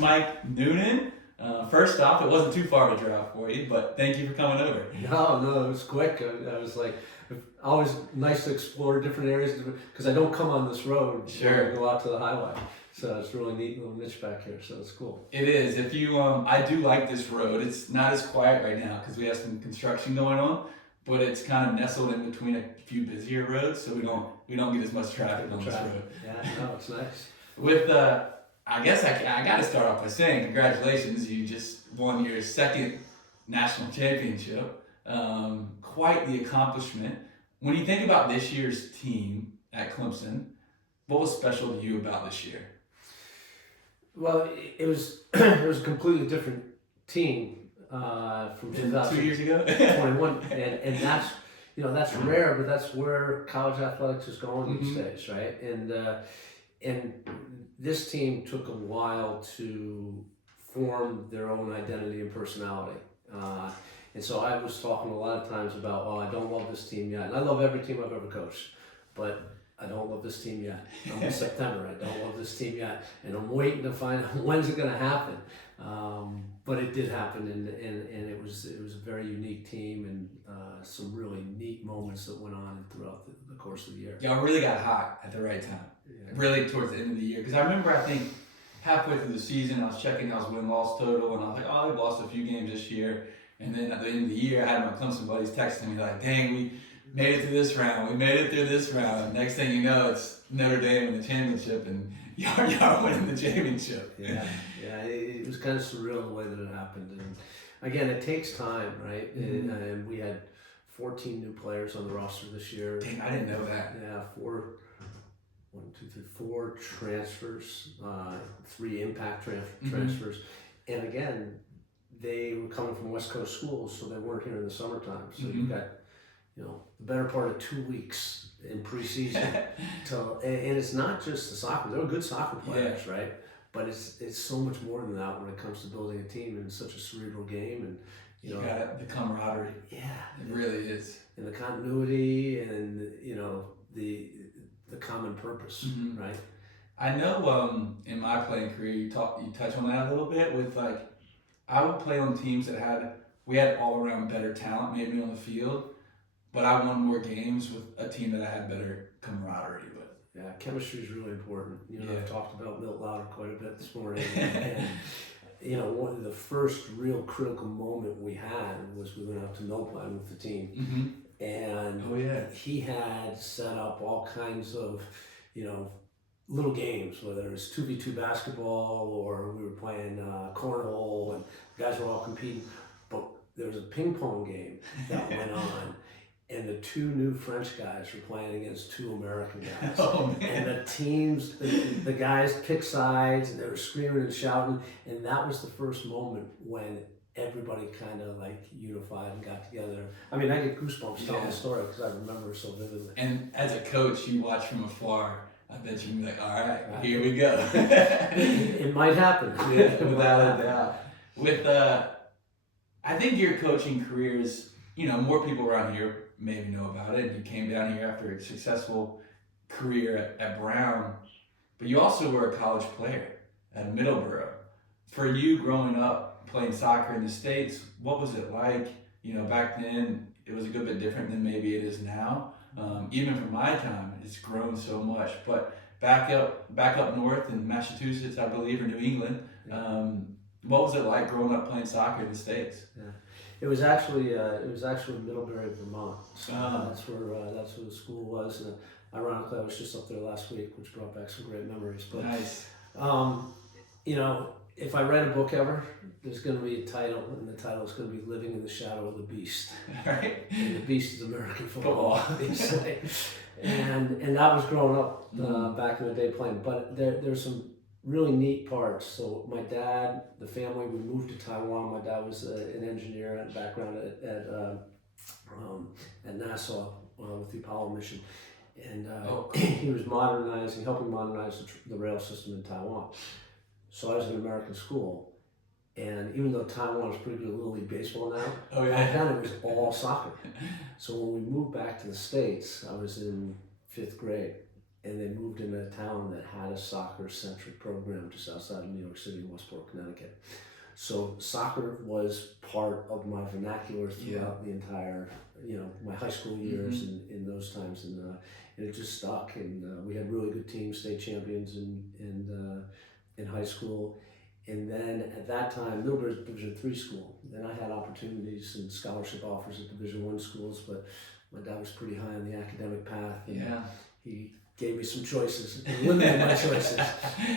Mike Noonan. First off, it wasn't too far of a drive for you, but thank you for coming over. No, it was quick. I was like, always nice to explore different areas because I don't come on this road. Sure. I go out to the highway. So it's really neat little niche back here. So it's cool. It is. If you, I do like this road. It's not as quiet right now because we have some construction going on, but it's kind of nestled in between a few busier roads, so we don't get as much traffic on this road. Yeah, no, it's nice. With I guess I got to start off by saying congratulations. You just won your second national championship. Quite the accomplishment. When you think about this year's team at Clemson, what was special to you about this year? Well, it was it was a completely different team from 2 years ago. 21, and that's that's rare, but that's where college athletics is going these days, right? And this team took a while to form their own identity and personality. And so I was talking a lot of times about, I don't love this team yet. And I love every team I've ever coached, but I don't love this team yet. I'm in September, I don't love this team yet. And I'm waiting to find out when's it going to happen. But it did happen, and it was a very unique team, and some really neat moments that went on throughout the course of the year. Y'all really got hot at the right time. Yeah. Really towards the end of the year. Because I remember, I think, halfway through the season, I was checking y'all's win-loss total, and I was like, they've lost a few games this year. And then at the end of the year, I had my Clemson buddies texting me like, dang, we made it through this round. We made it through this round. And next thing you know, it's Notre Dame in the championship, and y'all winning the championship. Yeah, it was kind of surreal the way that it happened. And again, it takes time, right? Mm-hmm. And we had 14 new players on the roster this year. Dang, I didn't know that. Yeah, four transfers, 3 impact transfers. And again, they were coming from West Coast schools, so they weren't here in the summertime. So you've got, the better part of 2 weeks in preseason. And it's not just the soccer; they're good soccer players, right? But it's so much more than that when it comes to building a team, and it's such a cerebral game. And you got the camaraderie. Yeah, it really is. And the continuity, and the common purpose, right? I know. In my playing career, you touch on that a little bit with like. I would play on teams that we had all around better talent maybe on the field, but I won more games with a team that I had better camaraderie with. Yeah, chemistry is really important. I've talked about Milt Louder quite a bit this morning. And one of the first real critical moment we had was we went out to Millplan with the team. And he had set up all kinds of, little games, whether it was 2v2 basketball or we were playing cornhole, and the guys were all competing. But there was a ping pong game that went on, and the 2 new French guys were playing against 2 American guys. Oh, man. And the teams, the guys picked sides, and they were screaming and shouting, and that was the first moment when everybody kind of like unified and got together. I mean, I get goosebumps telling the story because I remember it so vividly. And as a coach, you watch from afar. I bet you'd be like, all right, here we go. It might happen. Yeah, without a doubt. With, I think your coaching career is, more people around here maybe know about it. You came down here after a successful career at Brown, but you also were a college player at Middleborough. For you growing up playing soccer in the States, what was it like? Back then, it was a good bit different than maybe it is now. Even from my time, it's grown so much. But back up north in Massachusetts, I believe, or New England, what was it like growing up playing soccer in the States? Yeah, it was actually Middlebury, Vermont. So that's where the school was. And ironically, I was just up there last week, which brought back some great memories. But nice. If I read a book ever, there's going to be a title, and the title is going to be "Living in the Shadow of the Beast." Right. And the Beast is American football, obviously. and that was growing up back in the day playing. But there's some really neat parts. So my dad, the family, we moved to Taiwan. My dad was an engineer and background at NASA with the Apollo mission, and he was helping modernize the rail system in Taiwan. So I was in an American school, and even though Taiwan was pretty good at Little League Baseball now, back then it was all soccer. So when we moved back to the States, I was in 5th grade, and they moved into a town that had a soccer-centric program just outside of New York City, Westport, Connecticut. So soccer was part of my vernacular throughout the entire, my high school years and in those times, and it just stuck. And we had really good teams, state champions in high school. And then at that time, Middlebury's a Division III school. Then I had opportunities and scholarship offers at Division I schools, but my dad was pretty high on the academic path, and he gave me some choices, and limited my choices.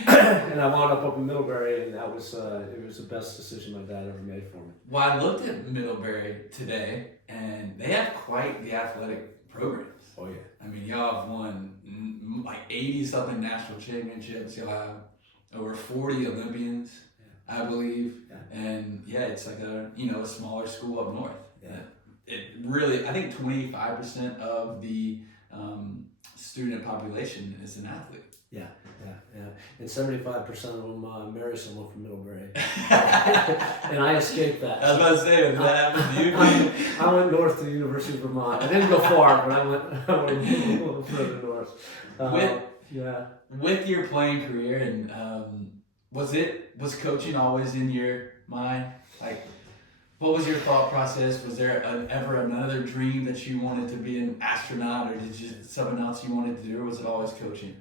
And I wound up in Middlebury, and that was it was the best decision my dad ever made for me. Well, I looked at Middlebury today, and they have quite the athletic programs. Oh yeah. I mean, y'all have won like 80 something national championships. Y'all have over 40 Olympians, I believe. Yeah. And it's like a smaller school up north. Yeah. It really, I think 25% of the student population is an athlete. Yeah. And 75% of them marry someone from Middlebury. And I escaped that. I was about to say, did that happen to you? I went north to the University of Vermont. I didn't go far, but I went a little further north. With your playing career, and was coaching always in your mind? Like, what was your thought process? Was there ever another dream that you wanted to be an astronaut, or did you something else you wanted to do, or was it always coaching?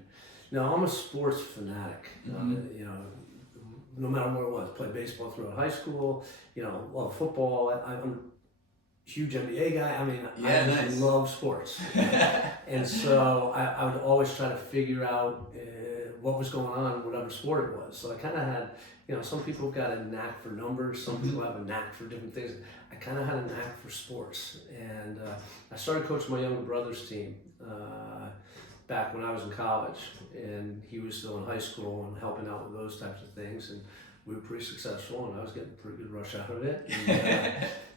No, I'm a sports fanatic. No matter what it was. Played baseball throughout high school. Love football. I'm a huge NBA guy. I mean, I just love sports. And so I would always try to figure out what was going on, whatever sport it was. So I kind of had, some people got a knack for numbers, some people have a knack for different things. I kind of had a knack for sports. And I started coaching my younger brother's team back when I was in college. And he was still in high school and helping out with those types of things. And we were pretty successful, and I was getting a pretty good rush out of it.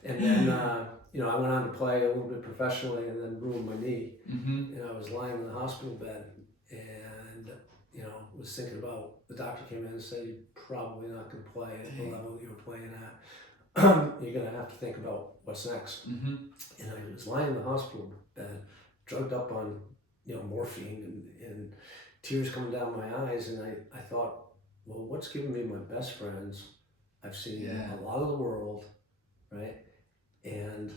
And then, I went on to play a little bit professionally and then ruined my knee. And I was lying in the hospital bed and, was thinking about, the doctor came in and said, you're probably not going to play at the level that you were playing at. You're going to have to think about what's next. And I was lying in the hospital bed, drugged up on, morphine and tears coming down my eyes. And I thought, well, what's given me my best friends? I've seen a lot of the world, right? And,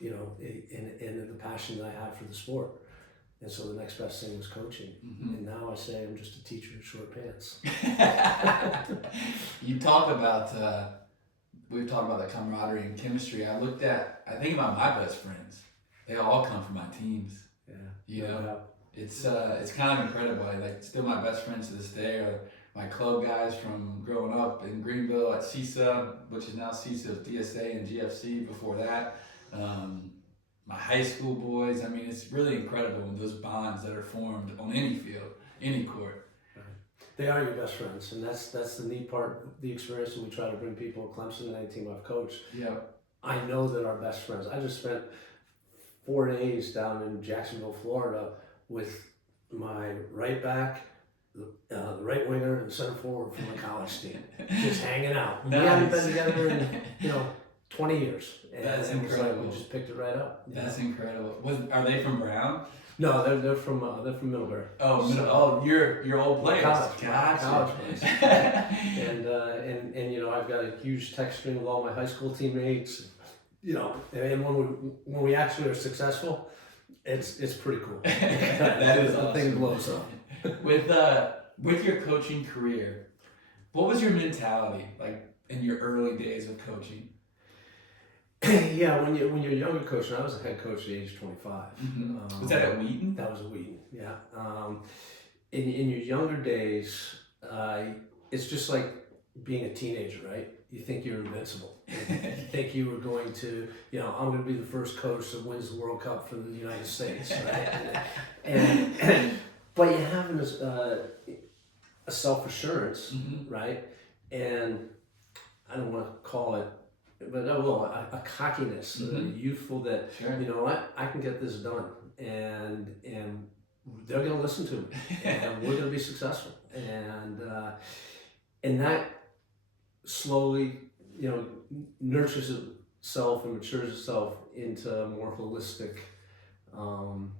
and the passion that I have for the sport. And so the next best thing was coaching. And now I say I'm just a teacher in short pants. You talk about, we've talked about the camaraderie and chemistry. I think about my best friends. They all come from my teams. It's kind of incredible. Like, still my best friends to this day are my club guys from growing up in Greenville at CISA, which is now CISA, DSA and GFC before that. My high school boys. I mean, it's really incredible when those bonds that are formed on any field, any court. They are your best friends, and that's the neat part of the experience that we try to bring people at Clemson and any team I've coached. Yeah. I know that our best friends. I just spent 4 days down in Jacksonville, Florida, with my right back, the right winger, and center forward from my college team, just hanging out. Nice. We haven't been together in 20 years. And that's incredible. We just picked it right up. That's incredible. Are they from Brown? No, they're from Middlebury. Oh, your old players. College players. and I've got a huge text string with all my high school teammates. And when we actually are successful, it's pretty cool. That is awesome. The thing blows up. With your coaching career, what was your mentality like in your early days of coaching? Yeah, when you're a younger coach, and I was a head coach at the age of 25. Was that at Wheaton? That was at Wheaton, yeah. In your younger days, it's just like being a teenager, right? You think you're invincible. You think you were going to, I'm going to be the first coach that wins the World Cup for the United States, right? But you have a self-assurance, right? And I don't want to call it, but a cockiness, youthful that, you know what, I can get this done, and they're going to listen to me, and we're going to be successful, and that slowly, nurtures itself and matures itself into a more holistic,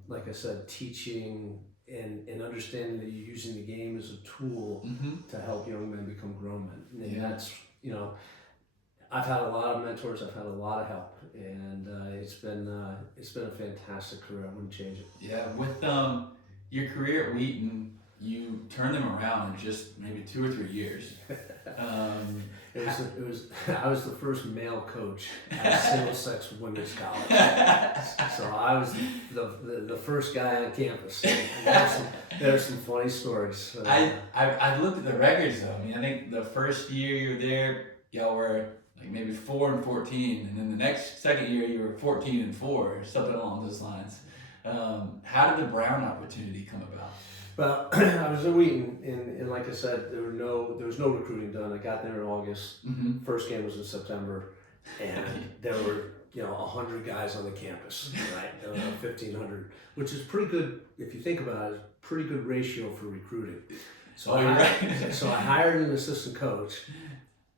like I said, teaching, and understanding that you're using the game as a tool to help young men become grown men. And that's, I've had a lot of mentors, I've had a lot of help, and it's been a fantastic career. I wouldn't change it. Yeah, with your career at Wheaton, you turned them around in just maybe 2 or 3 years. I was the first male coach at a single-sex women's college. So I was the first guy on campus. There's some funny stories. I looked at the records though. I mean, I think the first year you were there, y'all were like maybe 4-14, and then the second year you were 14-4, or something along those lines. How did the Brown opportunity come about? Well, I was at Wheaton, and like I said, there was no recruiting done. I got there in August. First game was in September, and there were 100 guys on the campus, right? There were 1,500, which is pretty good if you think about it. Pretty good ratio for recruiting. So I hired an assistant coach,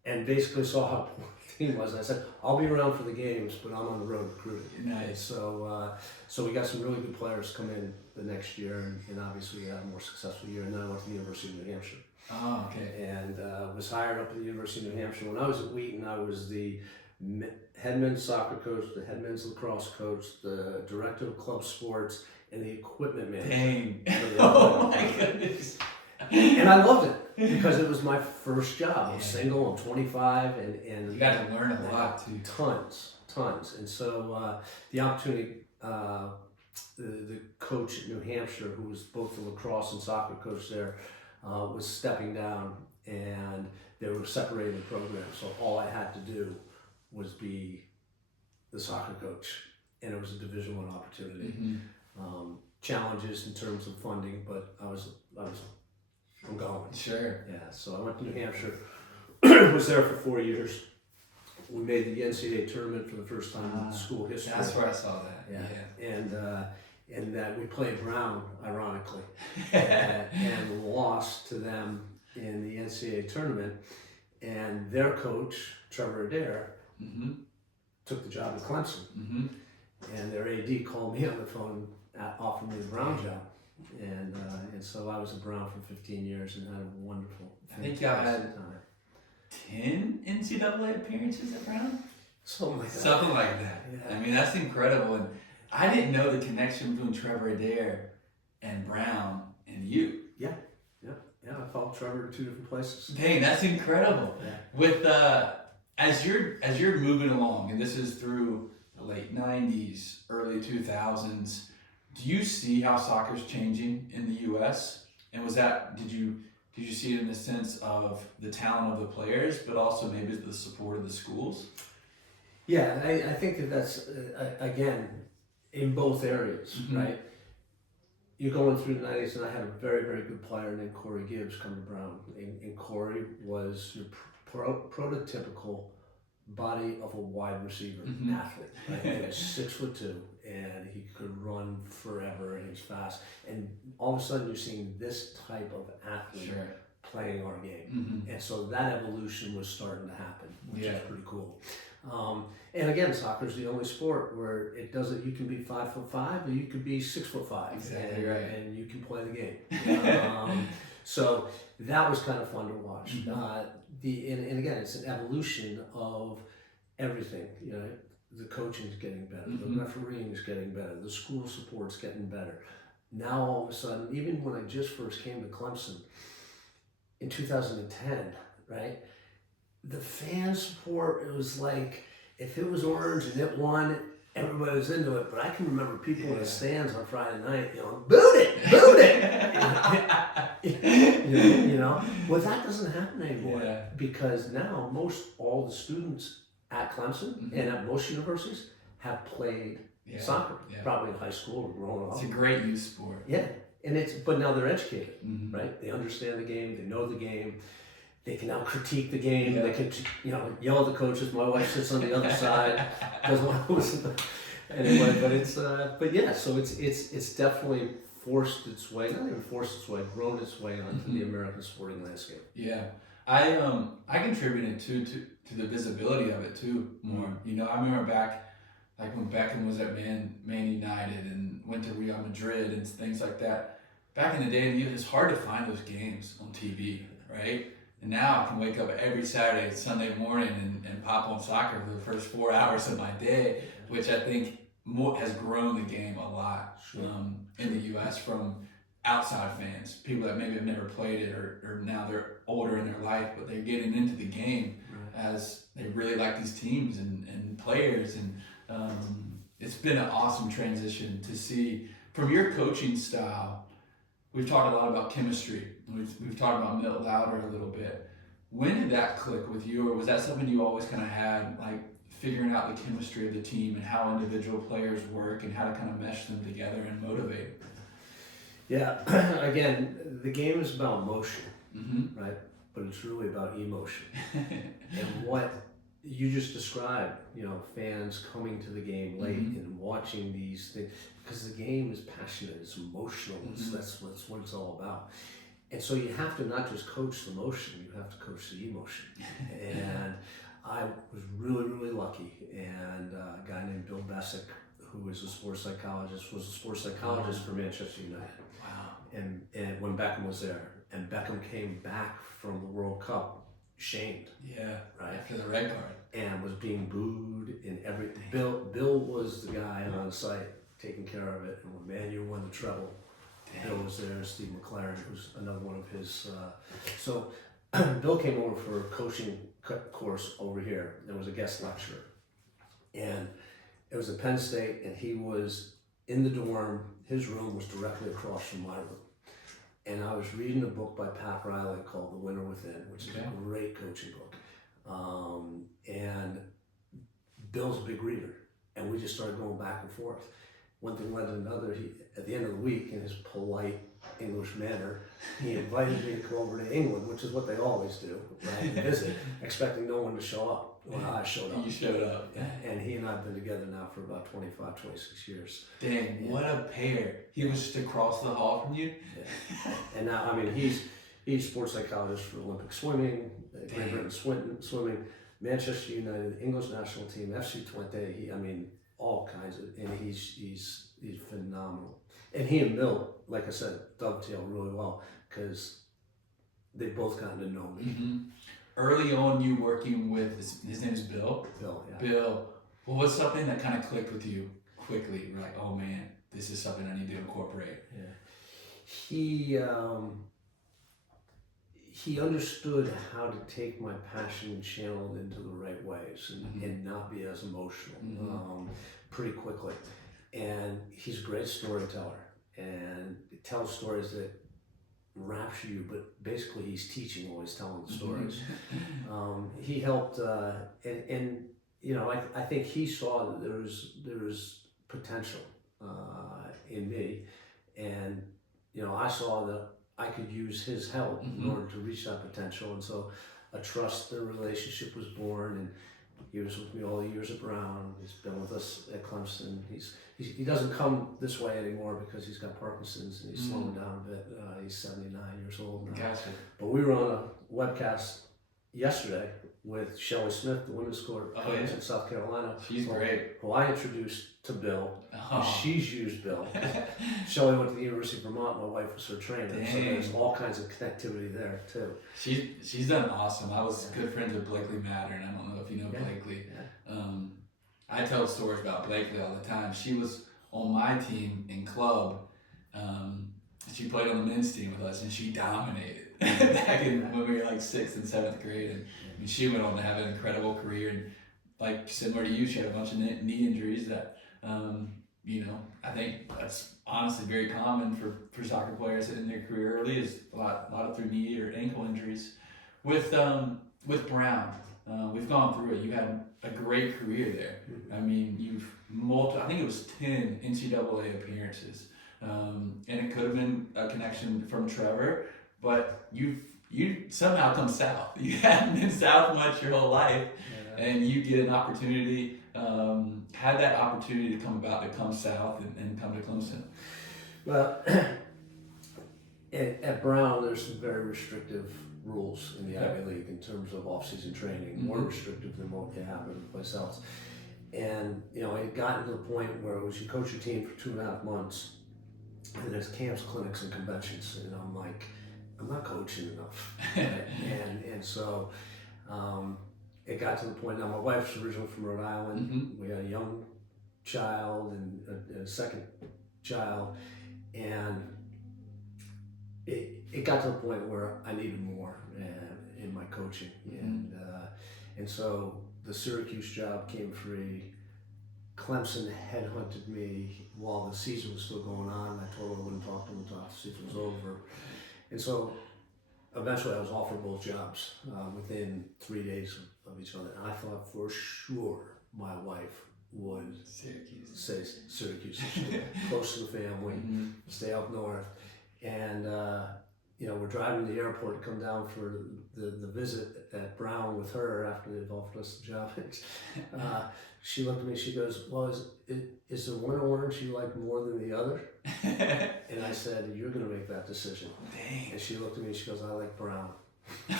and basically saw how poor the team was. And I said, I'll be around for the games, but I'm on the road recruiting. Nice. So we got some really good players come in the next year, and obviously we had a more successful year. And then I went to the University of New Hampshire. Oh, okay. And was hired up at the University of New Hampshire. When I was at Wheaton, I was the head men's soccer coach, the head men's lacrosse coach, the director of club sports, and the equipment manager. Dang. Oh my goodness. And I loved it because it was my first job. I'm single, I'm 25, and you got to learn a lot too. Tons. And so the opportunity, the coach at New Hampshire, who was both the lacrosse and soccer coach there, was stepping down, and they were separating the programs. So all I had to do was be the soccer coach, and it was a Division I opportunity. Challenges in terms of funding, but I'm going. Sure. Yeah, so I went to New Hampshire, was there for 4 years. We made the NCAA tournament for the first time in school history. That's where I saw that. Yeah. And that we played Brown, ironically, and lost to them in the NCAA tournament. And their coach, Trevor Adair, took the job at Clemson. And their AD called me on the phone, offered me the Brown job. And so I was at Brown for 15 years and had a wonderful. I think y'all had 10 NCAA appearances at Brown? Something like that. Something like that. Yeah. I mean, that's incredible. And I didn't know the connection between Trevor Adair and Brown and you. Yeah, I followed Trevor in 2 different places. Dang, that's incredible. Yeah. With as you're moving along, and this is through the late 90s, early 2000s, do you see how soccer's changing in the U.S.? And did you see it in the sense of the talent of the players, but also maybe the support of the schools? Yeah, I think that's, again, in both areas, right? You're going through the 90s, and I had a very, very good player named Corey Gibbs come to Brown. And Corey was your prototypical body of a wide receiver athlete. Right? He was 6'2", and he could run forever, and he's fast. And all of a sudden, you're seeing this type of athlete playing our game. And so that evolution was starting to happen, which is pretty cool. And again, soccer is the only sport where it doesn't. You can be 5'5", or you could be 6'5", exactly right, and you can play the game. So that was kind of fun to watch. And again, it's an evolution of everything. The coaching is getting better, the refereeing is getting better, the school support's getting better. Now all of a sudden, even when I just first came to Clemson in 2010, right? The fan support, it was like, if it was orange and it won, everybody was into it. But I can remember people in the stands on Friday night, boot it! Well, that doesn't happen anymore because now all the students at Clemson and at most universities have played soccer, probably in high school or growing up. It's a great youth sport. Yeah, but now they're educated, right? They understand the game, they know the game. They can now critique the game. They can, yell at the coaches. My wife sits on the other side, doesn't want to listen. Anyway, but yeah. So it's definitely forced its way, not even forced its way, grown its way onto the American sporting landscape. Yeah, I contributed to the visibility of it too more. I remember back, like when Beckham was at Man United and went to Real Madrid and things like that. back in the day, it's hard to find those games on TV, right? And now I can wake up every Saturday and Sunday morning and pop on soccer for the first 4 hours of my day, which I think has grown the game a lot in the U.S. from outside fans, people that maybe have never played it or now they're older in their life, but they're getting into the game as they really like these teams and players. And it's been an awesome transition to see from your coaching style. We've talked a lot about chemistry. We've talked about Milt Louder a little bit. When did that click with you, or was that something you always kind of had, like figuring out the chemistry of the team and how individual players work and how to kind of mesh them together and motivate? Yeah, again, the game is about motion, right? But it's really about emotion. And what you just described, fans coming to the game late and watching these things, because the game is passionate, it's emotional, that's what it's all about. And so you have to not just coach the motion, you have to coach the emotion. And I was really, really lucky. And a guy named Bill Bessick, who is a sports psychologist, was a sports psychologist for Manchester United. Wow. And when Beckham was there, and Beckham came back from the World Cup shamed. Yeah, right. After the red card. And was being booed in every. Bill was the guy on site taking care of it. And when Man U won the treble, Bill was there. Steve McLaren, who's another one of his. So Bill came over for a coaching course over here. There was a guest lecturer, and it was at Penn State, and he was in the dorm. His room was directly across from my room. And I was reading a book by Pat Riley called The Winner Within, which is a great coaching book. And Bill's a big reader, and we just started going back and forth. One thing led to another. At the end of the week, in his polite English manner, he invited me to come over to England, which is what they always do, right? And visit, expecting no one to show up. Well, I showed up. You showed up. Yeah. And he and I have been together now for about 25, 26 years. Dang, what a pair. He was just across the hall from you? Yeah. And now, he's sports psychologist for Olympic swimming, Great Britain swimming, Manchester United, English national team, FC Twente, all kinds of, and he's phenomenal. And he and Milt, like I said, dovetail really well because they've both gotten to know me. Early on, you working with, his name is Bill? Bill, yeah. Bill, what was something that kind of clicked with you quickly? You're like, oh man, this is something I need to incorporate. Yeah. He understood how to take my passion and channel it into the right ways and not be as emotional pretty quickly. And he's a great storyteller and he tells stories that rapture you, but basically he's teaching while he's telling the stories. He helped, I think he saw that there was potential in me, and I saw that I could use his help in order to reach that potential, and so a trusted relationship was born. And he was with me all the years at Brown. He's been with us at Clemson. He doesn't come this way anymore because he's got Parkinson's and he's slowing down a bit. He's 79 years old now. Gotcha. But we were on a webcast yesterday with Shelley Smith, the women's coach in South Carolina. She's great. Who I introduced to Bill. Oh. She's used Bill. Shelley went to the University of Vermont. My wife was her trainer. Dang. So there's all kinds of connectivity there too. She's done awesome. I was good friends with Blakely Mattern. I don't know if you know Blakely. Yeah. I tell stories about Blakely all the time. She was on my team in club. She played on the men's team with us, and she dominated back when we were like 6th and 7th grade. And she went on to have an incredible career. And like similar to you, she had a bunch of knee injuries that, I think that's honestly very common for soccer players in their career early, is a lot of through knee or ankle injuries. With Brown, we've gone through it. You had a great career there. I mean, I think it was 10 NCAA appearances. And it could have been a connection from Trevor, but you somehow come south. You hadn't been south much your whole life, and you get an opportunity, had that opportunity to come south and come to Clemson. Well, at Brown, there's some very restrictive rules in the Ivy League in terms of off-season training, more restrictive than what you have any place else. And, it got to the point where it was you coach your team for 2.5 months, and there's camps, clinics, and conventions, and I'm like, I'm not coaching enough. and so it got to the point. Now my wife's originally from Rhode Island. Mm-hmm. We had a young child and a second child, and it got to the point where I needed more in my coaching, and so the Syracuse job came free. Clemson headhunted me while the season was still going on. I told them I wouldn't talk to them until the season was over, and so eventually I was offered both jobs within 3 days of each other. And I thought for sure my wife would say Syracuse, close to the family, stay up north. And we're driving to the airport to come down for the visit at Brown with her after they've offered us the job. She looked at me, she goes, well, is there one orange you like more than the other? And I said, you're going to make that decision. Dang. And she looked at me, she goes, I like Brown. You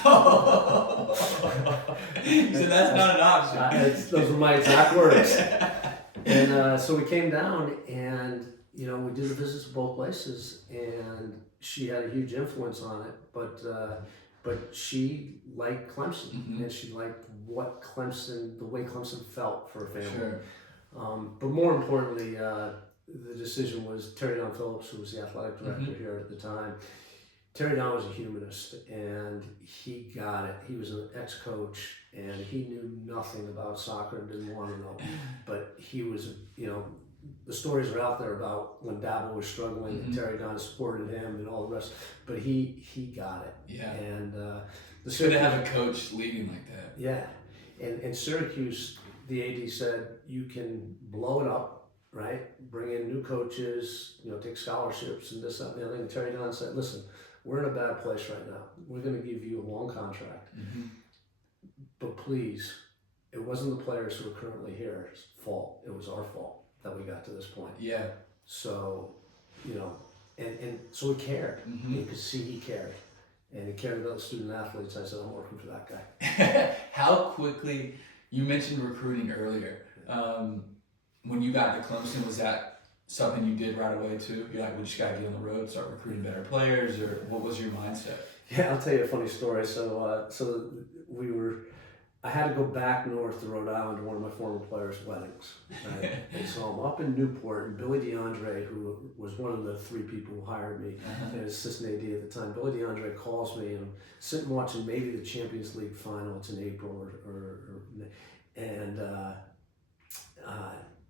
said that's not an option. Those were my exact words. And so we came down and, we did the visits to both places, and she had a huge influence on it, but she liked Clemson, and she liked the way Clemson felt for a family. Sure. But more importantly, the decision was Terry Don Phillips, who was the athletic director here at the time. Terry Don was a humanist, and he got it. He was an ex-coach, and he knew nothing about soccer and didn't want to know. But he was, the stories are out there about when Dabo was struggling, and Terry Don supported him and all the rest. But he got it. Yeah. And it's good to have a coach leading like that. Yeah. And Syracuse, the AD said, you can blow it up, right? Bring in new coaches, take scholarships and this, that, and the other. And Terry Don said, listen, we're in a bad place right now. We're going to give you a long contract. But please, it wasn't the players who are currently here's fault. It was our fault that we got to this point. Yeah. So, and so he cared. You could see he cared. And he cared about the student athletes. I said, I'm working for that guy. How quickly, you mentioned recruiting earlier. When you got to Clemson, was that something you did right away too? You're like, we just got to get on the road, start recruiting better players, or what was your mindset? Yeah, I'll tell you a funny story. So I had to go back north to Rhode Island to one of my former players' weddings. Right? And so I'm up in Newport, and Billy DeAndre, who was one of the 3 people who hired me, and assistant AD at the time, Billy DeAndre calls me, and I'm sitting watching maybe the Champions League final. It's in April and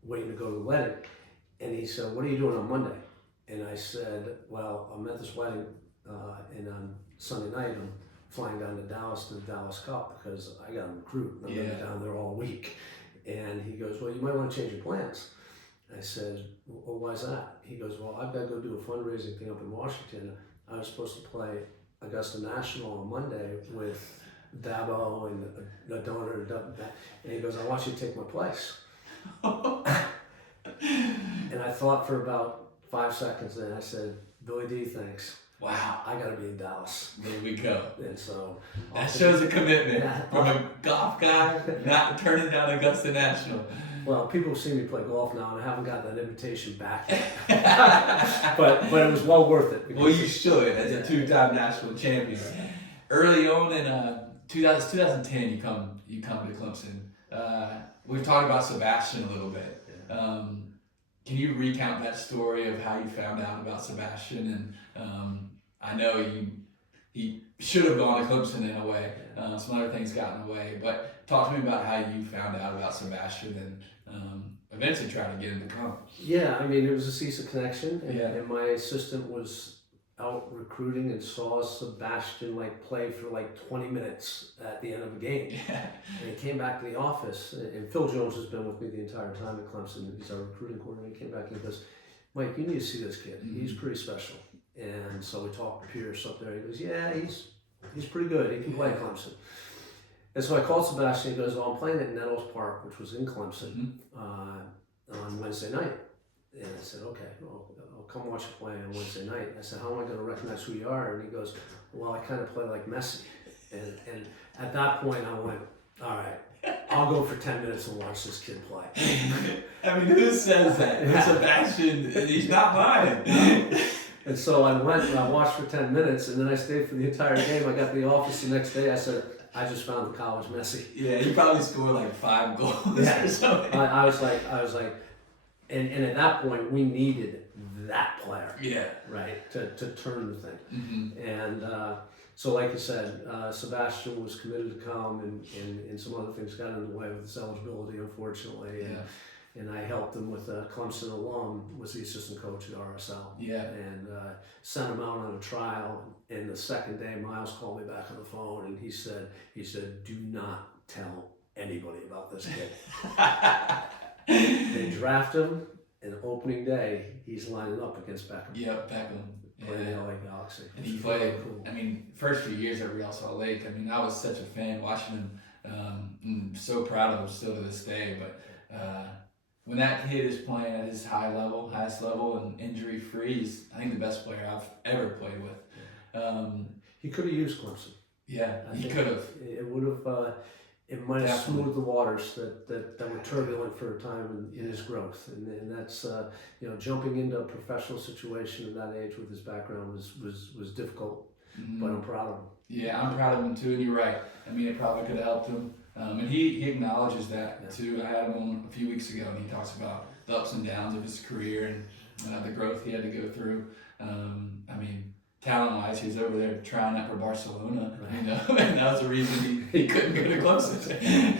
waiting to go to the wedding. And he said, what are you doing on Monday? And I said, well, I'm at this wedding, and on Sunday night, I'm flying down to Dallas to the Dallas Cup because I got to recruit. I'm going to be down there all week. And he goes, well, you might want to change your plans. I said, well, why's that? He goes, well, I've got to go do a fundraising thing up in Washington. I was supposed to play Augusta National on Monday with Dabo and the donor. And he goes, I want you to take my place. And I thought for about 5 seconds, and I said, Billy D, thanks. Wow. I got to be in Dallas. There we go. And so that shows a commitment from a golf guy, not turning down Augusta National. Well, people have seen me play golf now, and I haven't got that invitation back yet. but it was well worth it. Well, you should, as a 2-time national champion. Early on in 2010, you come to Clemson. We've talked about Sebastian a little bit. Can you recount that story of how you found out about Sebastian? And I know he should have gone to Clemson in a way. Some other things got in the way. But talk to me about how you found out about Sebastian and eventually tried to get him to come. Yeah, I mean, it was a CISA connection. And my assistant was out recruiting and saw Sebastian play for 20 minutes at the end of a game. Yeah. And he came back to the office, and Phil Jones has been with me the entire time at Clemson. He's our recruiting coordinator. He came back and he goes, Mike, you need to see this kid. He's pretty special. And so we talked to Pierce up there. He goes, yeah, he's pretty good. He can play at Clemson. And so I called Sebastian. He goes, well, I'm playing at Nettles Park, which was in Clemson, on Wednesday night. And I said, okay, well, I'll come watch you play on Wednesday night. I said, how am I going to recognize who you are? And he goes, well, I kind of play like Messi. And at that point, I went, all right, I'll go for 10 minutes and watch this kid play. I mean, who says that? Yeah. Sebastian, he's not lying. And so I went and I watched for 10 minutes, and then I stayed for the entire game. I got to the office the next day. I said, I just found the college messy. Yeah, he probably scored like 5 goals or something. I was like, and at that point we needed that player. Yeah. Right, to turn the thing. Mm-hmm. And so like you said, Sebastian was committed to come, and some other things got in the way with his eligibility, unfortunately. Yeah. And I helped him with a Clemson alum, was the assistant coach at RSL. Yeah. And sent him out on a trial. And the second day, Miles called me back on the phone, and he said, do not tell anybody about this kid. They draft him, and opening day, he's lining up against Beckham. Yep, Beckham. Playing the LA Galaxy. And he played, I mean, first few years at Real Salt Lake, I mean, I was such a fan watching him. I'm so proud of him still to this day, but when that kid is playing at his highest level and injury free, he's, I think, the best player I've ever played with. He could have used Clemson. Yeah, I he think could have. It would have. It might have smoothed the waters that were turbulent for a time in his growth, and that's jumping into a professional situation at that age with his background was difficult, but I'm proud of him. Yeah, I'm proud of him too, and you're right. I mean, it probably could have helped him. And he acknowledges that too. I had him on a few weeks ago, and he talks about the ups and downs of his career and the growth he had to go through. I mean, talent-wise, he was over there trying out for Barcelona, and that was the reason he couldn't go to Clemson.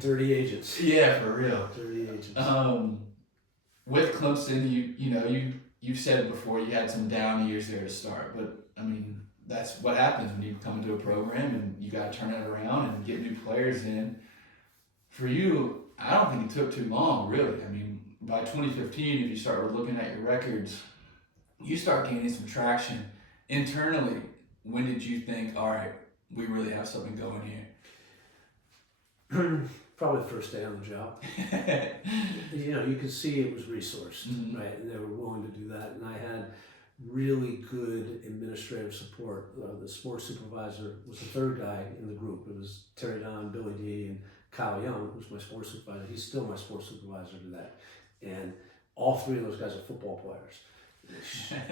Dirty agents. Yeah, for real. Dirty agents. With Clemson, you've said before you had some down years there to start, but I mean, that's what happens when you come into a program and you got to turn it around and get new players in. For you, I don't think it took too long, really. I mean, by 2015, if you start looking at your records, you start gaining some traction internally. When did you think, all right, we really have something going here? Probably the first day on the job. You could see it was resourced, right? And they were willing to do that. And I had really good administrative support. The sports supervisor was the third guy in the group. It was Terry Don, Billy D, and Kyle Young, who's my sports supervisor. He's still my sports supervisor today. And all three of those guys are football players.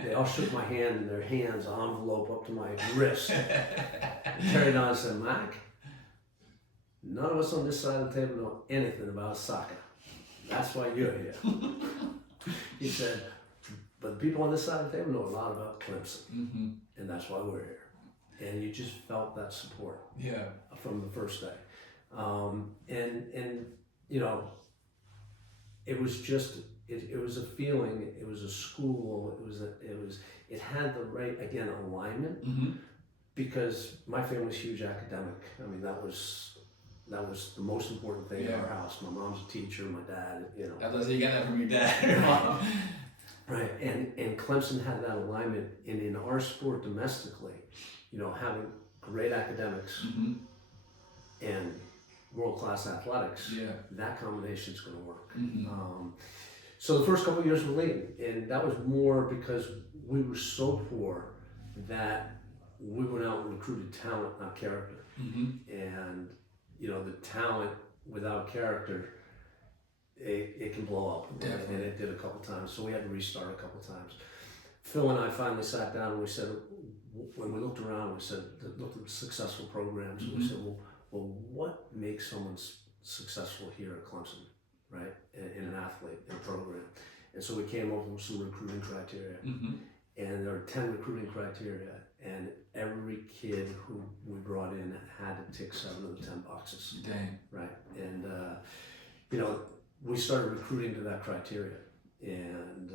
They all shook my hand, and their hands envelope up to my wrist. And Terry Don said, Mike, none of us on this side of the table know anything about soccer. That's why you're here. He said, but the people on this side of the table know a lot about Clemson, and that's why we're here. And you just felt that support from the first day. It was just, it was a feeling, it was a school, it had the right, again, alignment, because my family was huge academic. I mean, that was the most important thing in our house. My mom's a teacher, my dad, That was, you got that from your dad or mom. Right, and Clemson had that alignment, and in our sport domestically, having great academics and world-class athletics, that combination is going to work. So the first couple of years were lean, and that was more because we were so poor that we went out and recruited talent, not character. And the talent without character, it can blow up. Definitely. And it did a couple times, so we had to restart a couple times. Phil and I finally sat down and we said, when we looked around, we said, looked at successful programs, and we said, well, what makes someone successful here at Clemson, right? In an athlete, in a program. And so we came up with some recruiting criteria. And there are 10 recruiting criteria, and every kid who we brought in had to tick 7 of the 10 boxes. Dang. Right, and we started recruiting to that criteria, and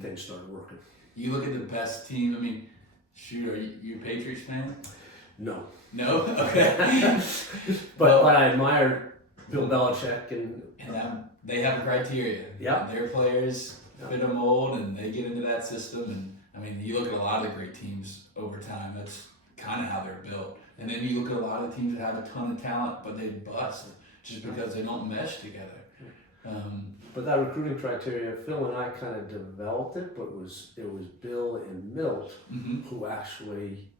things started working. You look at the best team. I mean, shoot, are you a Patriots fan? No. No? Okay. but I admired Bill Belichick and they have a criteria. Yeah. Their players fit a mold, and they get into that system. And I mean, you look at a lot of the great teams over time. That's kind of how they're built. And then you look at a lot of the teams that have a ton of talent, but they bust just because they don't mesh together. But that recruiting criteria, Phil and I kind of developed it, but it was Bill and Milt who actually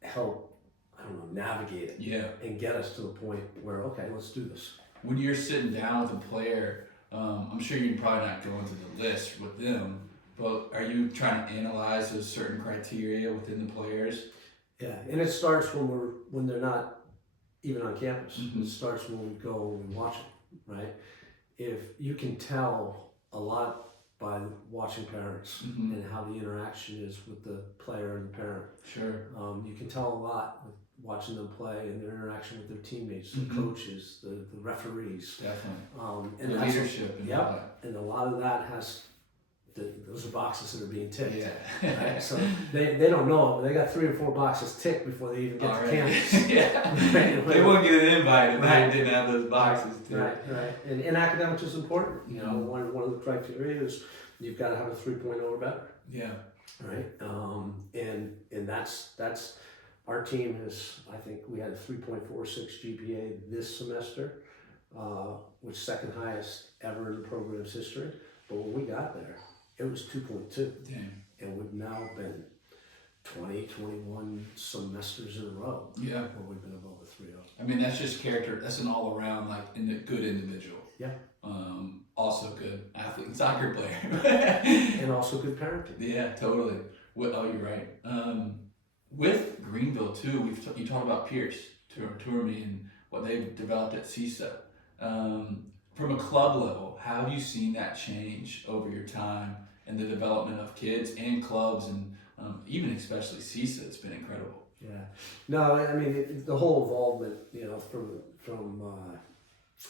helped I don't know, navigate it and get us to the point where, okay, let's do this. When you're sitting down with a player, I'm sure you're probably not going through the list with them, but are you trying to analyze those certain criteria within the players? Yeah, and it starts when they're not even on campus. Mm-hmm. It starts when we go and we watch them, right? If you can tell a lot by watching parents Mm-hmm. and how the interaction is with the player and the parent. Sure. You can tell a lot with watching them play and their interaction with their teammates, the Mm-hmm. coaches, the referees. Definitely. And The that's leadership. And all that. and a lot of that has, those are boxes that are being ticked. Yeah. Right? So they don't know, but they got 3 or 4 boxes ticked before they even get to campus. Yeah. Right? They won't get an invite if Right. they didn't have those boxes too. Right. And academics is important. You know, Mhm. one of the criteria is you've got to have a 3.0 or better. Yeah. Right. And that's our team has, I think we had a 3.46 GPA this semester, which is second highest ever in the program's history. But when we got there, it was 2.2. Damn. And we've now been 21 semesters in a row. Yeah. Where we've been above a 3.0. I mean, that's just character. That's an all around good individual. Yeah. Also good athlete and soccer player. And also good parenting. Yeah, totally. Oh, you're right. With Greenville too, you talked about Pierce tour me and what they've developed at CISA. From a club level, how have you seen that change over your time and the development of kids and clubs and even especially CISA? It's been incredible. Yeah. No, I mean the whole involvement, you know, from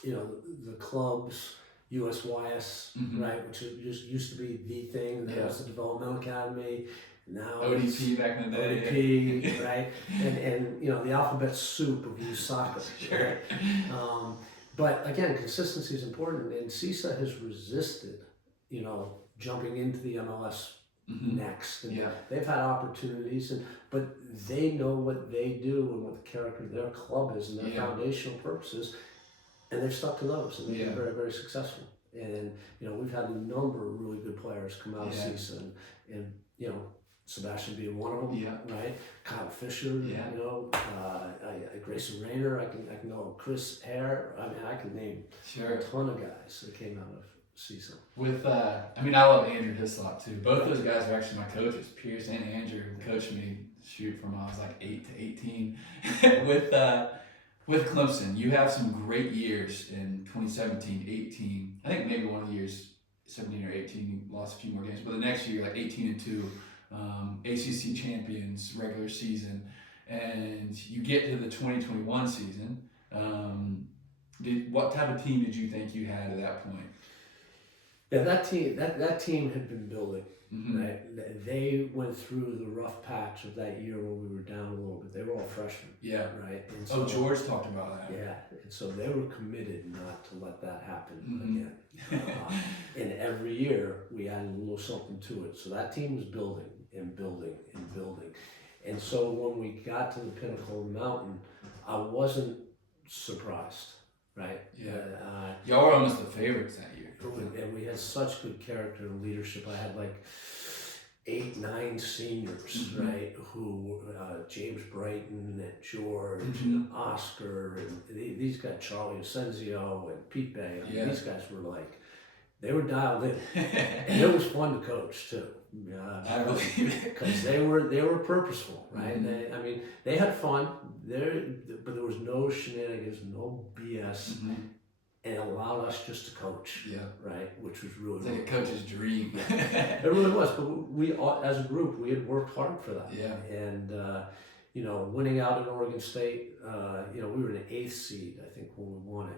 you know the clubs, USYS, Mhm. right, which just used to be the thing. There was the developmental academy. Now ODP back in the day. ODP, right, and you know the alphabet soup of youth soccer. Sure. Right? But again, consistency is important, and CISA has resisted, you know, jumping into the MLS Mhm. next. And Yeah. they've had opportunities, but they know what they do and what the character of their club is and their foundational purposes, and they've stuck to those, and they've been very, very successful. And you know, we've had a number of really good players come out of CISA, and you know, Sebastian being one of them, right? Kyle Fisher, you know, Grayson Rayner. I can know Chris Hare. I mean, I can name a ton of guys that came out of CISA. With I mean, I love Andrew Hislop too. Both those guys are actually my coaches. Pierce and Andrew coached me from I was like 8 to 18. With Clemson, you have some great years in 2017, 18. I think maybe one of the years, 17 or 18, you lost a few more games. But the next year, like 18-2, ACC champions, regular season, and you get to the 2021 season. What type of team did you think you had at that point? Yeah, that team had been building. Mm-hmm. Right, they went through the rough patch of that year when we were down a little bit. They were all freshmen. Yeah. Right. And so, George talked about that. Yeah, and so they were committed not to let that happen Mm-hmm. again. And every year we added a little something to it. So that team was building and building and building. And so when we got to the pinnacle of the mountain, I wasn't surprised. Right. Yeah. Y'all were almost the favorites that year. And we had such good character and leadership. I had like 8, 9 seniors, Mm-hmm. right? Who James Brighton and George Mm-hmm. and Oscar and these guys, Charlie Asensio and Pete Bay. I mean, these guys were like, they were dialed in, and it was fun to coach too. I believe it because they were purposeful, right? Mm-hmm. They had fun there, but there was no shenanigans, no BS. Mm-hmm. And it allowed us just to coach, right? Which was really it's like a coach's dream. It really was. But we, all, as a group, we had worked hard for that. Yeah. And you know, winning out at Oregon State, you know, we were in the 8th seed, I think, when we won it.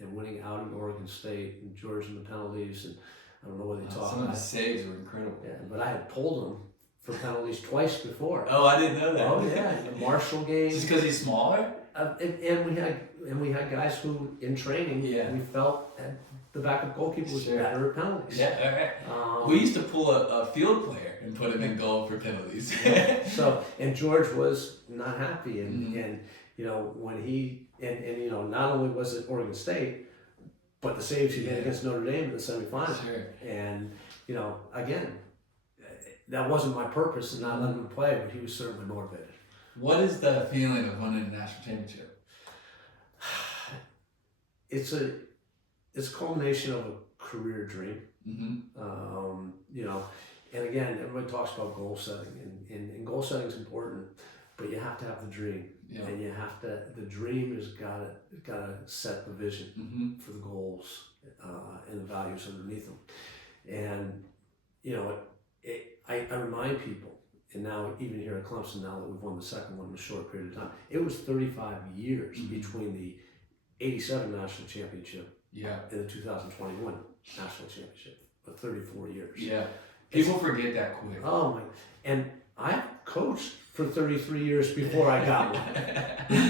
And winning out at Oregon State and Georgia in the penalties, and I don't know what they talked Some about. of the saves were incredible. Yeah, but I had pulled them for penalties twice before. Oh, I didn't know that. Oh yeah, the Marshall game. Just because he's smaller? And we had guys who in training we felt the backup goalkeeper was better at penalties. Yeah, we used to pull a field player and put him in goal for penalties. So and George was not happy, and you know when he and you know not only was it Oregon State, but the saves he made against Notre Dame in the semifinal. Sure. And you know again, that wasn't my purpose in not letting him play, but he was certainly motivated. What is the feeling of winning a national championship? It's a culmination of a career dream. You know, and again, everybody talks about goal setting, and goal setting is important, but you have to have the dream, and you have to. The dream has gotta set the vision for the goals and the values underneath them, and you know, I remind people. And now, even here at Clemson, now that we've won the second one in a short period of time, it was 35 years between the '87 national championship and the 2021 national championship. But 34 years. Yeah, people forget that quick. Oh my! And I coached for 33 years before I got one.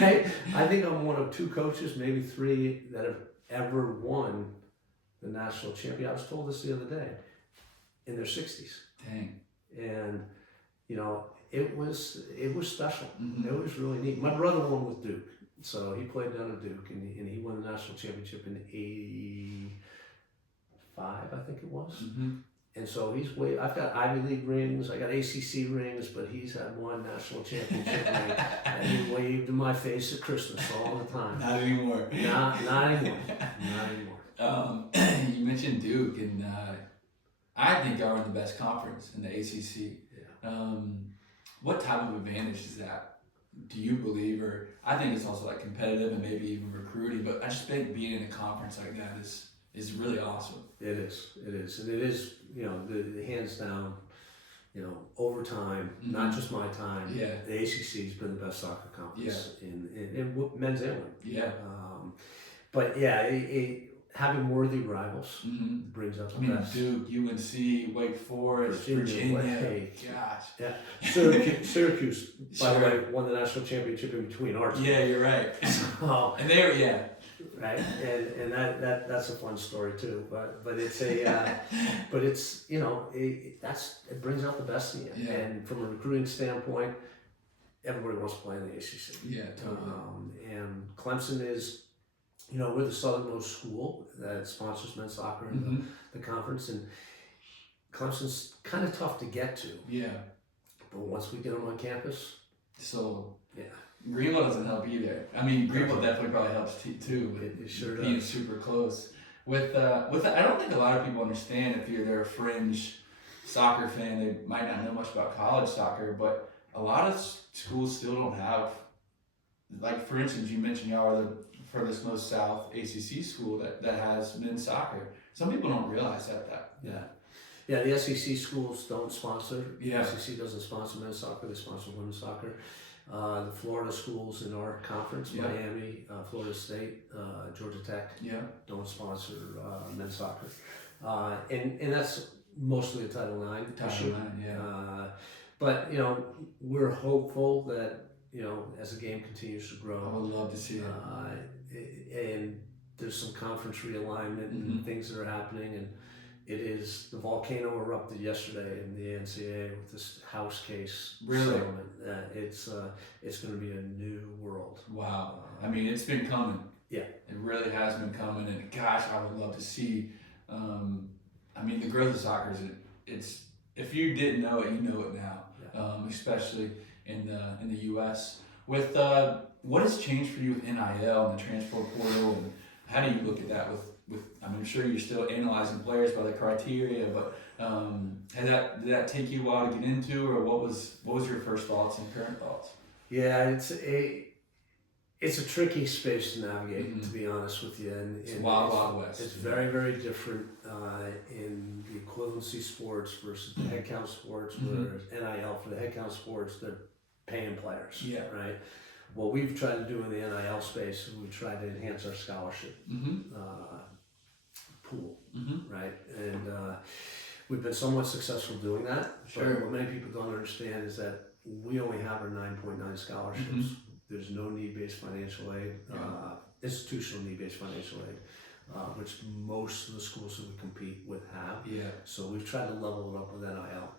Right? I think I'm one of 2 coaches, maybe 3, that have ever won the national championship. I was told this the other day. In their 60s. Dang. And you know, it was special. It was really neat. My brother won with Duke, so he played down at Duke, and he won the national championship in '85, I think it was. And so I've got Ivy League rings, I got ACC rings, but he's had 1 national championship ring, and he waved in my face at Christmas all the time. Not anymore. Not anymore. Not anymore. You mentioned Duke, and I think y'all are in the best conference in the ACC. What type of advantage is that? Do you believe, or I think it's also like competitive and maybe even recruiting, but I just think being in a conference like that is really awesome. It is, and it is, you know, the hands down, you know, over time, not just my time. Yeah. The ACC's been the best soccer conference in men's and women. Yeah. But yeah, having worthy rivals brings up the best. Duke, UNC, Wake Forest, Virginia. Hey, gosh. Yeah. Syracuse, by the way, won the national championship in between our teams. Yeah, you're right. And they were, right, and that's a fun story too. But it's a but it's, you know, it brings out the best in you. Yeah. And from a recruiting standpoint, everybody wants to play in the ACC. Yeah, totally. And Clemson is, you know, we're the southernmost school that sponsors men's soccer in the conference, and Clemson's kind of tough to get to. Yeah. But once we get them on campus, so yeah. Greenville doesn't help either. I mean, Greenville definitely probably helps too. It sure being does. super close. With I don't think a lot of people understand if they're a fringe soccer fan, they might not know much about college soccer, but a lot of schools still don't have, like for instance, you mentioned y'all are the furthest most south ACC school that has men's soccer. Some people don't realize that. Yeah, the SEC schools don't sponsor. Yeah. The SEC doesn't sponsor men's soccer, they sponsor women's soccer. The Florida schools in our conference, Miami, Florida State, Georgia Tech, don't sponsor men's soccer. And that's mostly a Title IX issue. But, you know, we're hopeful that, you know, as the game continues to grow. I would love to see it. And there's some conference realignment and things that are happening, and it is, the volcano erupted yesterday in the NCAA with this house case settlement. It's going to be a new world. Wow. I mean, it's been coming. Yeah. It really has been coming, and gosh, I would love to see. I mean, the growth of soccer it's if you didn't know it, you know it now. Yeah. Especially in the U.S. With what has changed for you with NIL and the transfer portal, and how do you look at that with I mean, I'm sure you're still analyzing players by the criteria, but did that take you a while to get into, or what was your first thoughts and current thoughts? Yeah, it's a tricky space to navigate, to be honest with you. And it's wild west. It's very, very different in the equivalency sports versus the head count sports, whereas NIL for the head count sports, they're paying players, right? What we've tried to do in the NIL space is we've tried to enhance our scholarship pool, right? And we've been somewhat successful doing that. Sure. But what many people don't understand is that we only have our 9.9 scholarships. There's no need-based financial aid, institutional need-based financial aid, which most of the schools that we compete with have. Yeah. So we've tried to level it up with NIL,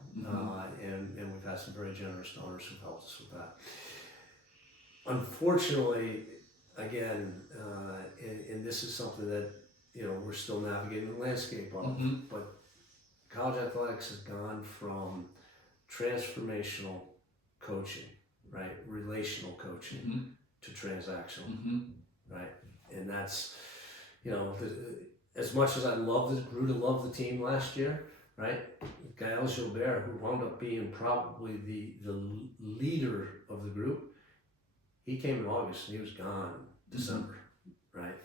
and we've had some very generous donors who've helped us with that. Unfortunately, again, and this is something that, you know, we're still navigating the landscape of, but college athletics has gone from transformational coaching, right? Relational coaching to transactional, right? And that's, as much as grew to love the team last year, right? Gael Gilbert, who wound up being probably the leader of the group, he came in August and he was gone December, right?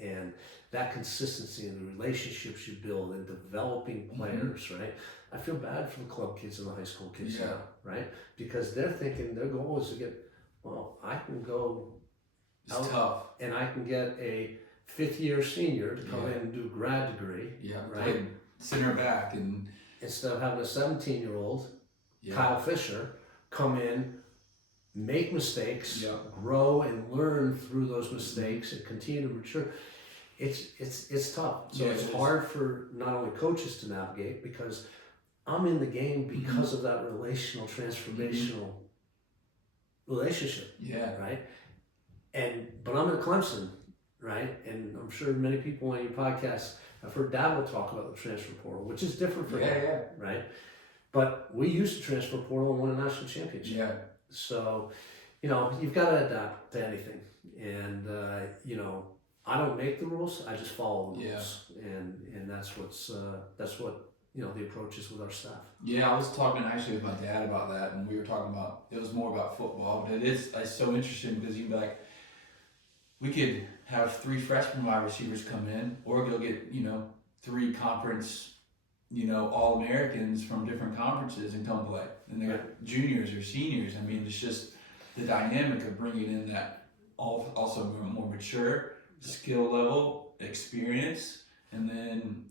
And that consistency and the relationships you build and developing players, right? I feel bad for the club kids and the high school kids now, right? Because they're thinking their goal is to get, I can go It's tough. and I can get a 5th-year senior to come in and do a grad degree, right? Center back, and instead of having a 17-year-old, Kyle Fisher, come in, make mistakes, grow and learn through those mistakes, and continue to mature. It's tough. So it's hard for not only coaches to navigate, because I'm in the game because of that relational, transformational relationship. Right. But I'm at Clemson, right? And I'm sure many people on your podcast have heard Dabo talk about the transfer portal, which is different for him, right? But we used the transfer portal and won a national championship. So, you've got to adapt to anything. And, I don't make the rules, I just follow the rules. And that's what, the approach is with our staff. I was talking actually with my dad about that, and we were talking about, it was more about football, but it's so interesting because you can be like, we could have 3 freshman wide receivers come in, or go get, 3 conference, All-Americans from different conferences and come play. And they're juniors or seniors. I mean, it's just the dynamic of bringing in that also more mature skill level, experience, and then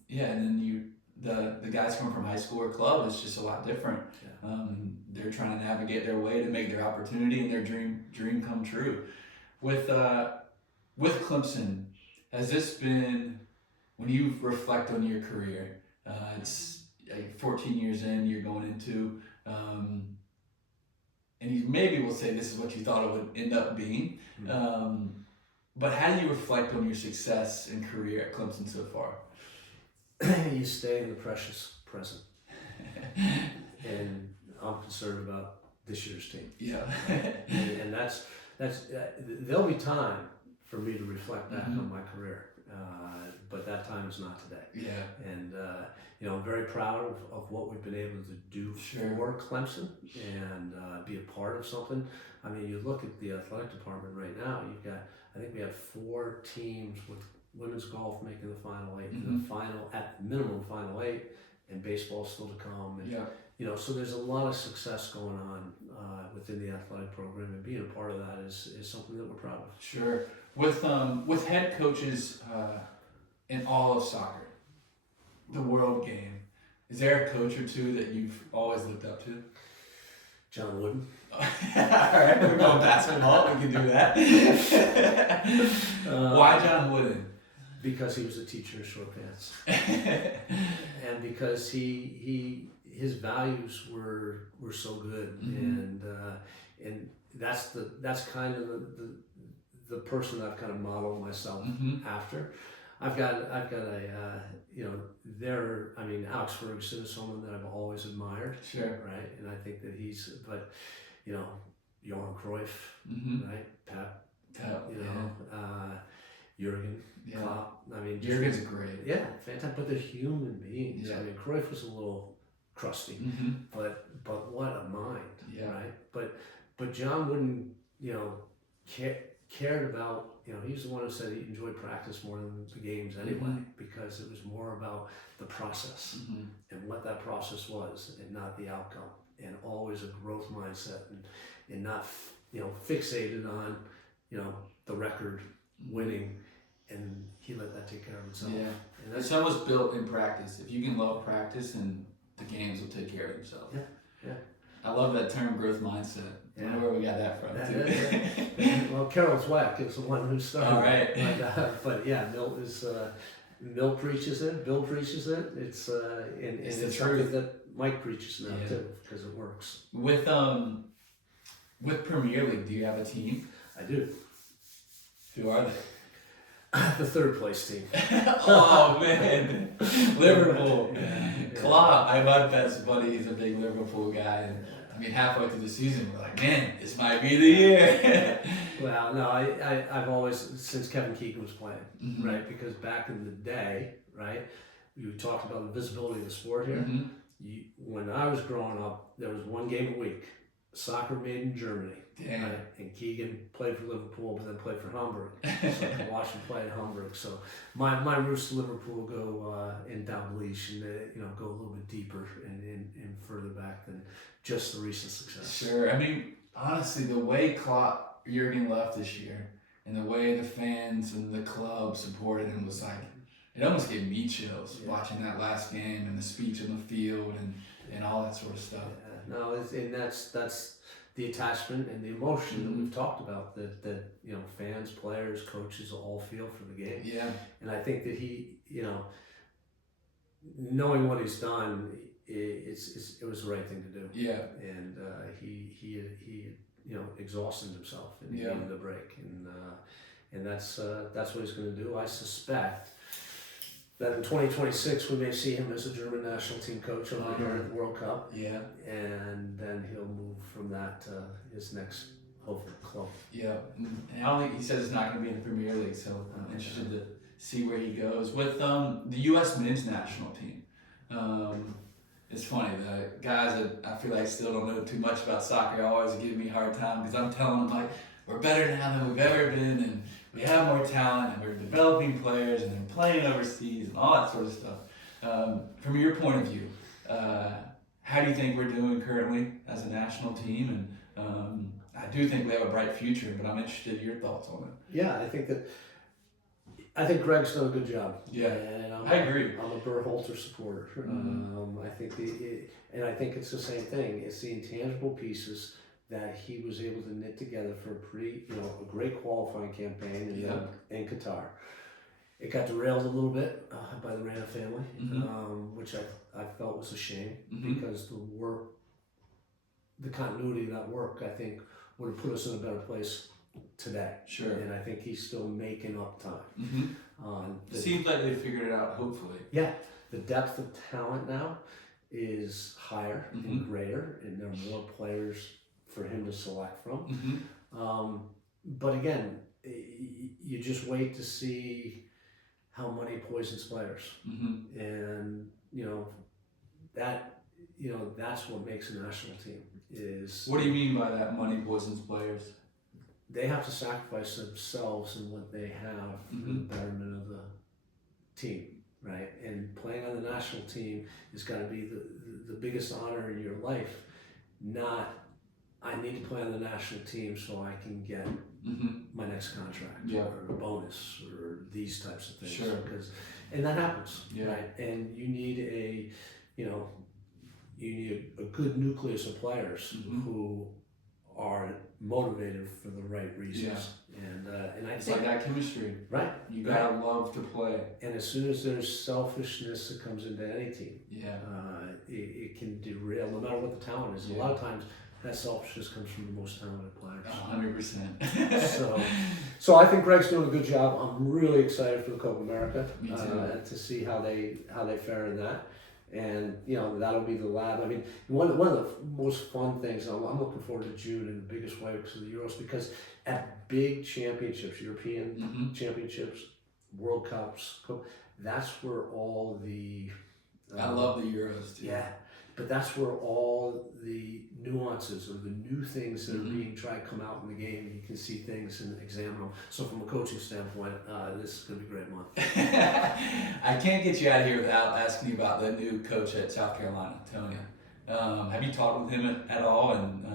the guys coming from high school or club is just a lot different. They're trying to navigate their way to make their opportunity and their dream come true. With Clemson, has this been, when you reflect on your career, it's 14 years in, you're going into, and you maybe will say this is what you thought it would end up being, but how do you reflect on your success and career at Clemson so far? You stay in the precious present. And I'm concerned about this year's team. And that's there'll be time for me to reflect back on my career, but that time is not today. And I'm very proud of what we've been able to do for Clemson and be a part of something. I mean, you look at the athletic department right now. I think we have 4 teams with women's golf making the final 8, and the final, at minimum, final 8, and baseball still to come. And, so there's a lot of success going on within the athletic program, and being a part of that is something that we're proud of. Sure. With head coaches in all of soccer, the world game, is there a coach or two that you've always looked up to? John Wooden. All right, we're going basketball. We can do that. Why John Wooden? Because he was a teacher in short pants, and because his values were so good, and that's kind of the person I've kind of modeled myself after. I've got a Alex Ferguson is someone that I've always admired, right? And I think that Johan Cruyff, right? Pep, Jurgen Klopp. I mean, Jurgen's great. Yeah, fantastic. But they're human beings. I mean, Cruyff was a little crusty, but what a mind, right? But John Wooden, cared about. He's the one who said he enjoyed practice more than the games anyway, because it was more about the process and what that process was, and not the outcome. And always a growth mindset, and not fixated on the record, winning, and he let that take care of itself. And that's how it's built in practice. If you can love practice, and the games will take care of themselves. I love that term, growth mindset. I don't know where we got that from, too. Well, Carol Zweck is the one who started. All right. But Mill preaches it. Bill preaches it. It's something that Mike preaches now too, because it works. With Premier League, do you have a team? I do. Who are they? The 3rd place team. Oh man, Liverpool. Klopp. My best buddy, he's a big Liverpool guy, and I mean, halfway through the season, we're like, man, this might be the year. Well, no, I've always, since Kevin Keegan was playing, Mm-hmm. right? Because back in the day, right, you talked about the visibility of the sport here. Mm-hmm. When I was growing up, there was one game a week. Soccer made in Germany. Damn. Right? And Keegan played for Liverpool, but then played for Hamburg. So I could watch him play at Hamburg. So my roots to Liverpool go in Dalglish and go a little bit deeper and further back than just the recent success. Sure. I mean, honestly, the way Jurgen left this year and the way the fans and the club supported him was like, it almost gave me chills watching that last game and the speech on the field and all that sort of stuff. Yeah. No, and that's the attachment and the emotion that we've talked about that fans, players, coaches all feel for the game. Yeah. And I think that he, knowing what he's done, it was the right thing to do. Yeah. And he exhausted himself in the end of the break, and that's what he's going to do. I suspect that in 2026 we may see him as a German national team coach over here at the World Cup. Yeah. And then he'll move from that to his next hopeful club. Yeah. And I don't think he says it's not going to be in the Premier League, so I'm interested to see where he goes. With the U.S. men's national team, it's funny, the guys that I feel like still don't know too much about soccer always give me a hard time because I'm telling them, like, we're better now than we've ever been, and we have more talent, and we're developing players, and they're playing overseas, and all that sort of stuff. From your point of view, how do you think we're doing currently as a national team? And I do think we have a bright future, but I'm interested in your thoughts on it. Yeah, I think Greg's done a good job. Yeah, and I agree. I'm a Berhalter supporter. Mm-hmm. I think I think it's the same thing. It's the intangible pieces that he was able to knit together for a great qualifying campaign in Qatar. It got derailed a little bit by the Rana family, which I felt was a shame because the continuity of that work, I think, would have put us in a better place today. Sure. And I think he's still making up time. It seems like they figured it out, hopefully. Yeah. The depth of talent now is higher and greater, and there are more players for him to select from. But again, you just wait to see how money poisons players. And, that's what makes a national team is... What do you mean by that, money poisons players? They have to sacrifice themselves and what they have for the betterment of the team, right? And playing on the national team has got to be the biggest honor in your life, not I need to play on the national team so I can get my next contract or a bonus or these types of things. Sure. And that happens, right? And you need a good nucleus of players who are motivated for the right reasons. And I it's think like that chemistry. Right. You gotta love to play. And as soon as there's selfishness that comes into any team, it can derail no matter what the talent is. A lot of times that selfishness comes from the most talented players. 100%. So I think Greg's doing a good job. I'm really excited for the Copa America. Me too. To see how they fare in that. And that'll be the lab. I mean, one of the most fun things. I'm looking forward to June in the biggest way because of the Euros. Because at big championships, European championships, World Cups, that's where all the I love the Euros too. Yeah, but that's where all the nuances or the new things that are being tried come out in the game. You can see things and examine them. So from a coaching standpoint, this is going to be a great month. I can't get you out of here without asking you about the new coach at South Carolina, Tony. Have you talked with him at all, and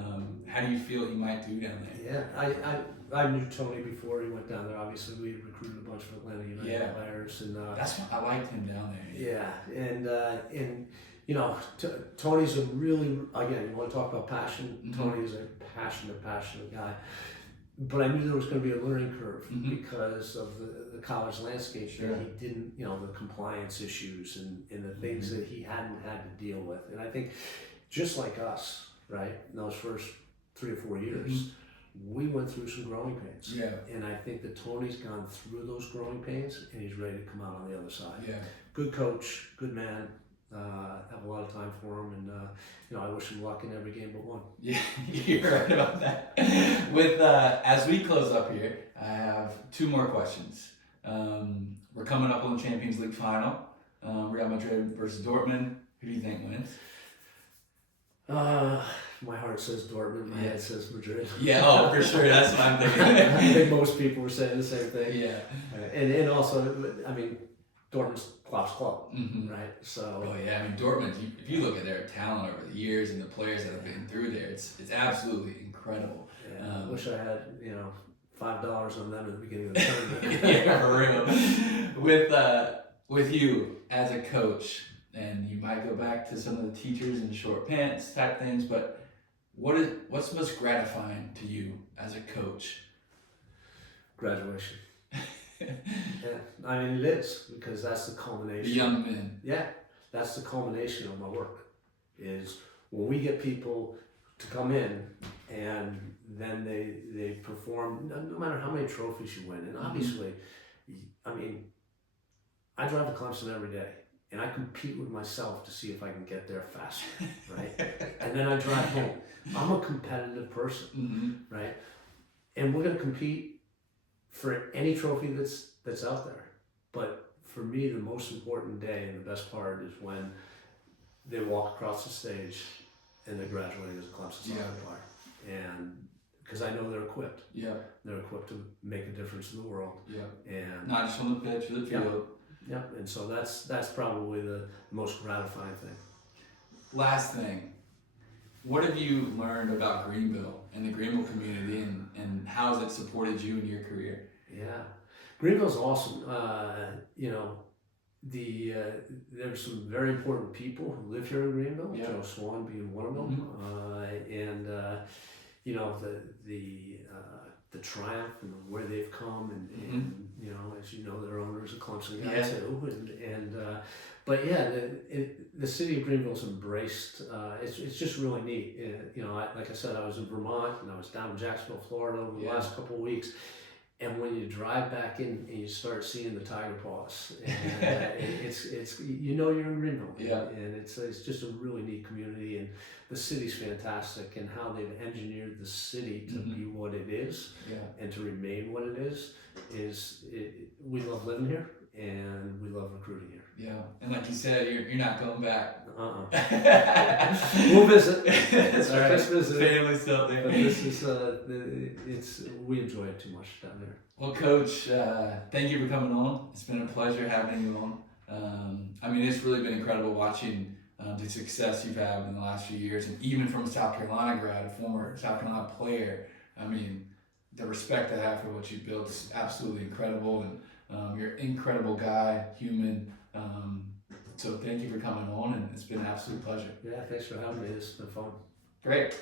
how do you feel he might do down there? Yeah, I knew Tony before he went down there. Obviously, we recruited a bunch of Atlanta United players, and that's why I liked him down there. Yeah, and Tony's a really, again, you want to talk about passion. Tony is a passionate guy. But I knew there was going to be a learning curve because of the college landscape. Sure. He didn't, the compliance issues and the things that he hadn't had to deal with. And I think just like us, right, in those first 3 or 4 years, we went through some growing pains. Yeah. And I think that Tony's gone through those growing pains and he's ready to come out on the other side. Yeah. Good coach, good man, have a lot of time for him, and I wish him luck in every game but one. Yeah, you're right about that. With as we close up here, I have two more questions. We're coming up on the Champions League final. Real Madrid versus Dortmund. Who do you think wins? My heart says Dortmund, my head says Madrid. Yeah, oh, for sure. That's what I'm thinking. I think most people were saying the same thing. Yeah. And also, I mean, Dortmund's Klopp's club, Mm-hmm. right? So. Oh yeah, I mean Dortmund. If you look at their talent over the years and the players that have been through there, it's absolutely incredible. Yeah, I wish I had $5 on them at the beginning of the tournament. Yeah, for real. With you as a coach, and you might go back to some of the teachers in short pants type things, but what's most gratifying to you as a coach? Graduation. Yeah, I mean it is, because that's the culmination. The young men. Yeah, that's the culmination of my work. Is when we get people to come in and then they perform, no matter how many trophies you win. And obviously, I mean, I drive to Clemson every day, and I compete with myself to see if I can get there faster, right? And then I drive home. I'm a competitive person, right? And we're gonna compete for any trophy that's out there. But for me, the most important day and the best part is when they walk across the stage and they're graduating as a Clemson soccer player. And because I know they're equipped. Yeah. They're equipped to make a difference in the world. Yeah. And not just on the pitch, or the field. Yeah. And so that's probably the most gratifying thing. Last thing. What have you learned about Greenville and the Greenville community, and how has it supported you in your career? Yeah, Greenville's awesome. There's some very important people who live here in Greenville. Yeah. Joe Swan being one of them, the Triumph and where they've come, and as you know, their owner's a Clemson guy too, but yeah, the city of Greenville's embraced. It's just really neat. Like I said, I was in Vermont and I was down in Jacksonville, Florida over the last couple of weeks. And when you drive back in and you start seeing the tiger paws, and it's you're in Greenville, and it's just a really neat community, and the city's fantastic, and how they've engineered the city to be what it is, and to remain what it is we love living here, and we love recruiting here. Yeah, and like you said, you're not going back. We'll visit. That's right. Just visit. Family's still there. But this is we enjoy it too much down there. Well, Coach, thank you for coming on. It's been a pleasure having you on. I mean, it's really been incredible watching the success you've had in the last few years, and even from a South Carolina grad, a former South Carolina player. I mean, the respect I have for what you built is absolutely incredible, and you're an incredible guy, human. So thank you for coming on, and it's been an absolute pleasure. Yeah, thanks for having me. This has been fun. Great.